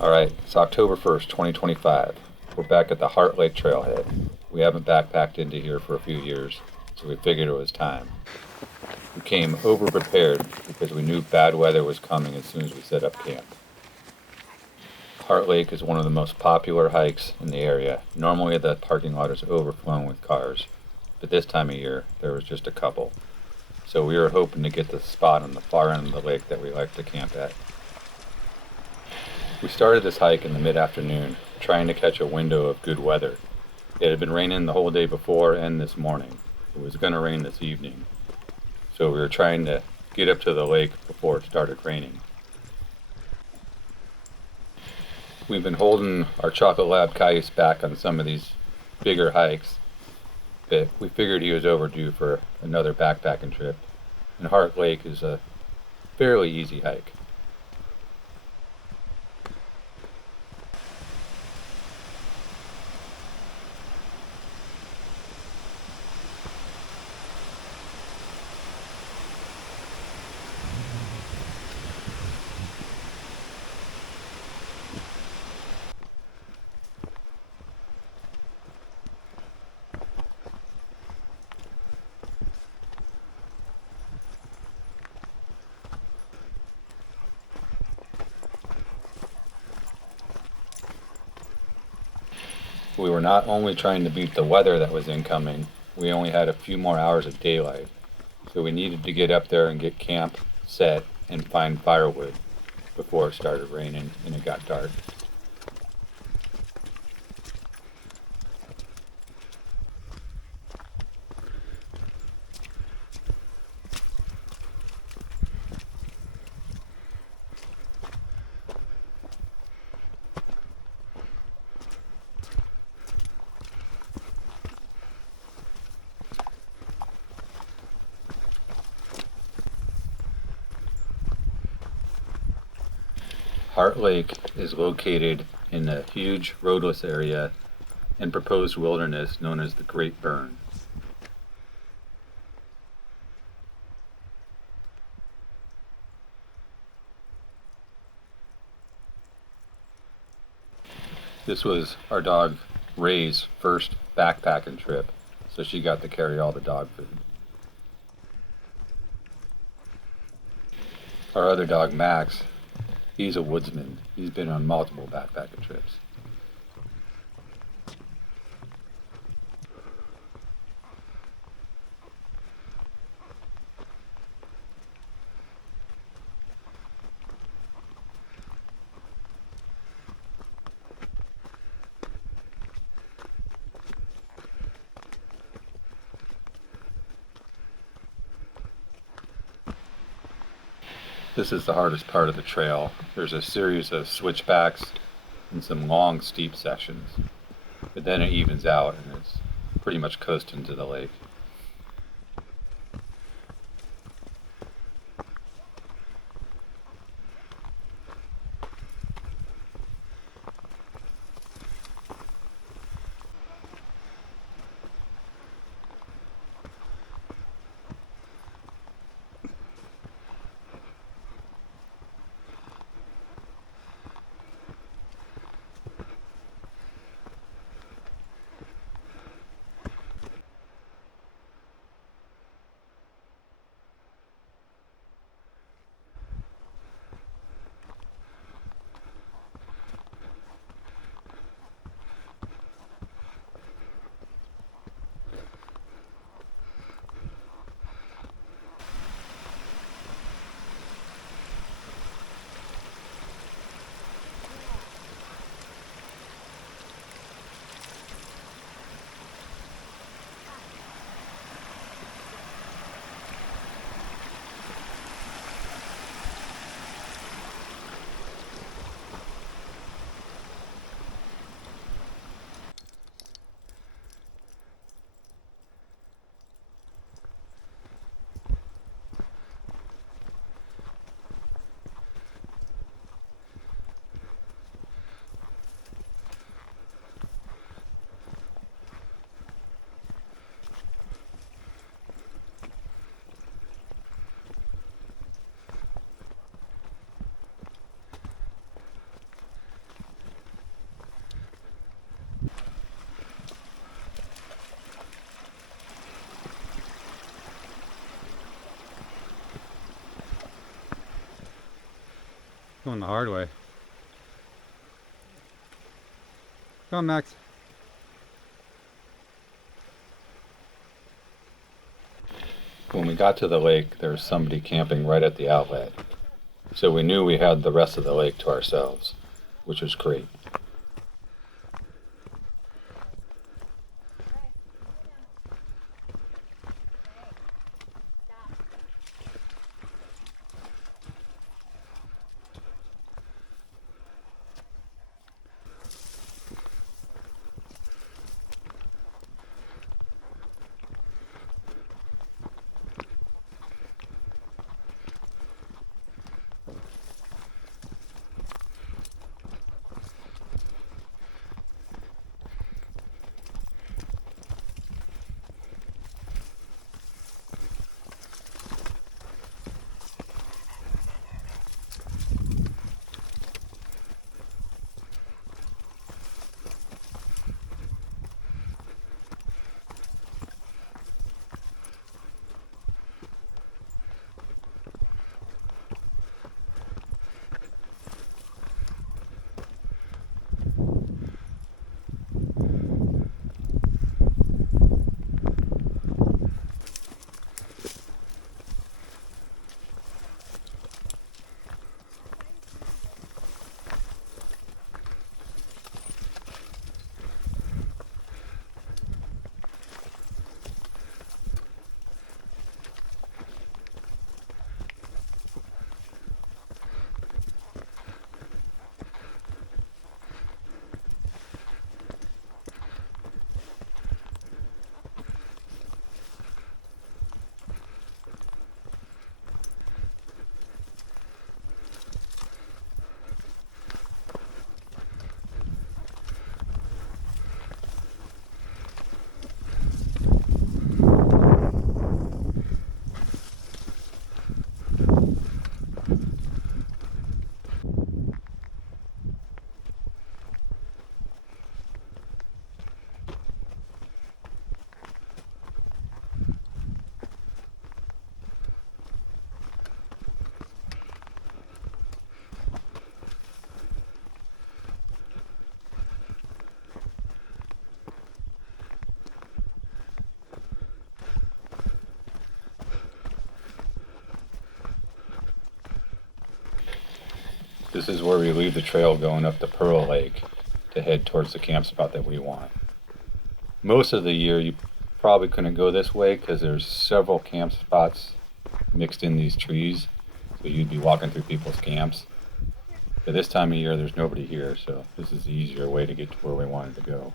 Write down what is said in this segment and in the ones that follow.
Alright, it's October 1st, 2025. We're back at the Heart Lake Trailhead. We haven't backpacked into here for a few years, so we figured it was time. We came over-prepared because we knew bad weather was coming as soon as we set up camp. Heart Lake is one of the most popular hikes in the area. Normally the parking lot is overflowing with cars, but this time of year there was just a couple. So we were hoping to get the spot on the far end of the lake that we like to camp at. We started this hike in the mid-afternoon, trying to catch a window of good weather. It had been raining the whole day before and this morning. It was going to rain this evening. So we were trying to get up to the lake before it started raining. We've been holding our Chocolate Lab Cayuse back on some of these bigger hikes, but we figured he was overdue for another backpacking trip, and Heart Lake is a fairly easy hike. We were not only trying to beat the weather that was incoming, we only had a few more hours of daylight, so we needed to get up there and get camp set and find firewood before it started raining and it got dark. Heart Lake is located in a huge roadless area and proposed wilderness known as the Great Burn. This was our dog Ray's first backpacking trip, so she got to carry all the dog food. Our other dog Max, he's a woodsman. He's been on multiple backpacking trips. This is the hardest part of the trail. There's a series of switchbacks and some long, steep sections, but then it evens out and it's pretty much coasting to the lake. one the hard way. Come on, Max. When we got to the lake, there was somebody camping right at the outlet. So we knew we had the rest of the lake to ourselves, which was great. This is where we leave the trail going up the Pearl Lake to head towards the camp spot that we want. Most of the year you probably couldn't go this way because there's several camp spots mixed in these trees, so you'd be walking through people's camps. But this time of year there's nobody here, so this is the easier way to get to where we wanted to go.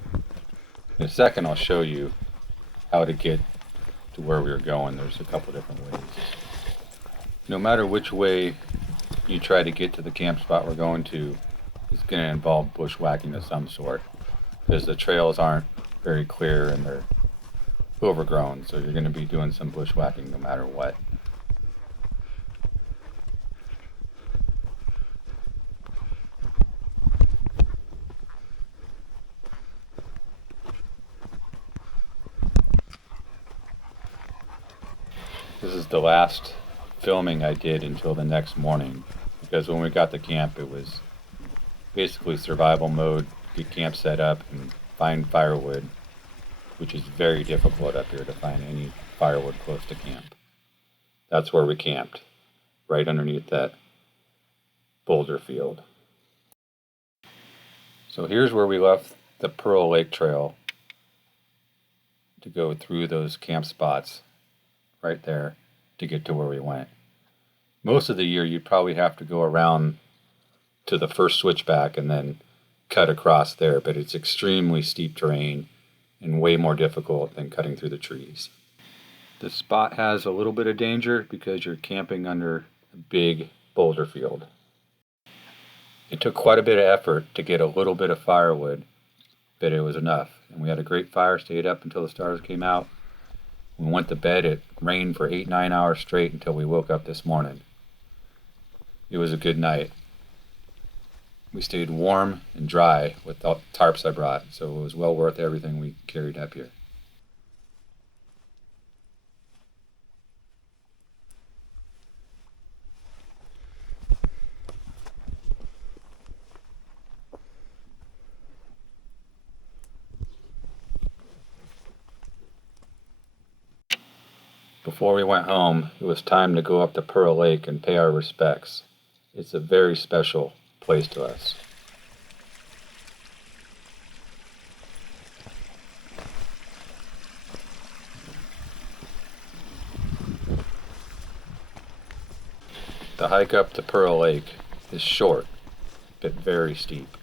In a second I'll show you how to get to where we were going. There's a couple different ways. No matter which way you try to get to the camp spot we're going to, it's going to involve bushwhacking of some sort because the trails aren't very clear and they're overgrown, so you're going to be doing some bushwhacking no matter what. This is the last filming I did until the next morning, because when we got to camp it was basically survival mode, get camp set up and find firewood, which is very difficult up here to find any firewood close to camp. That's where we camped, right underneath that boulder field. So here's where we left the Pearl Lake Trail to go through those camp spots right there to get to where we went. Most of the year you'd probably have to go around to the first switchback and then cut across there, but it's extremely steep terrain and way more difficult than cutting through the trees. This spot has a little bit of danger because you're camping under a big boulder field. It took quite a bit of effort to get a little bit of firewood, but it was enough. And we had a great fire, stayed up until the stars came out. We went to bed, it rained for 8-9 hours straight until we woke up this morning. It was a good night. We stayed warm and dry with the tarps I brought, so it was well worth everything we carried up here. Before we went home, it was time to go up to Pearl Lake and pay our respects. It's a very special place to us. The hike up to Pearl Lake is short, but very steep.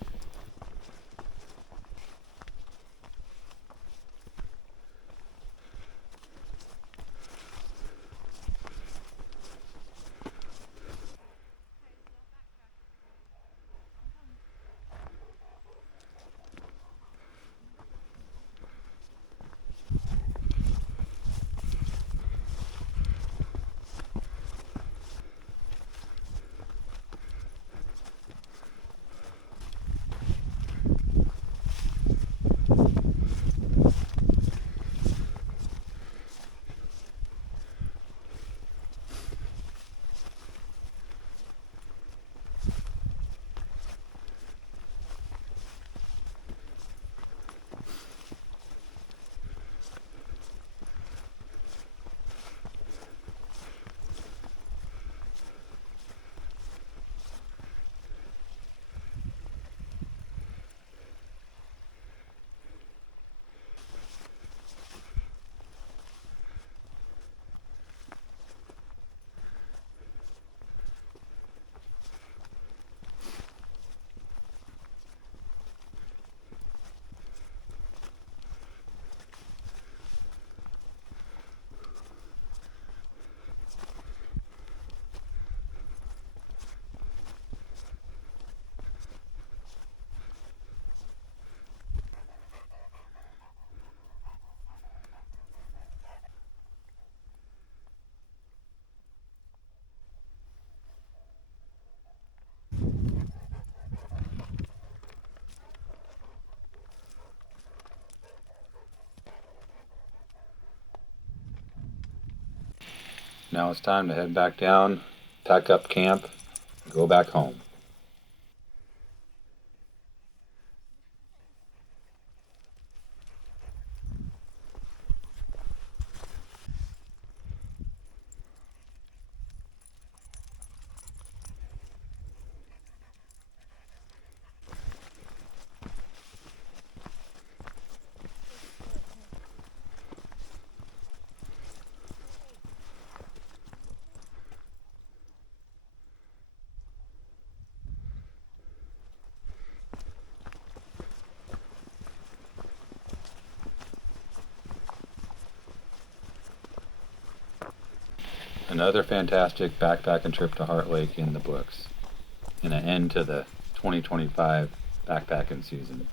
Now it's time to head back down, pack up camp, and go back home. Another fantastic backpacking trip to Heart Lake in the books, and an end to the 2025 backpacking season.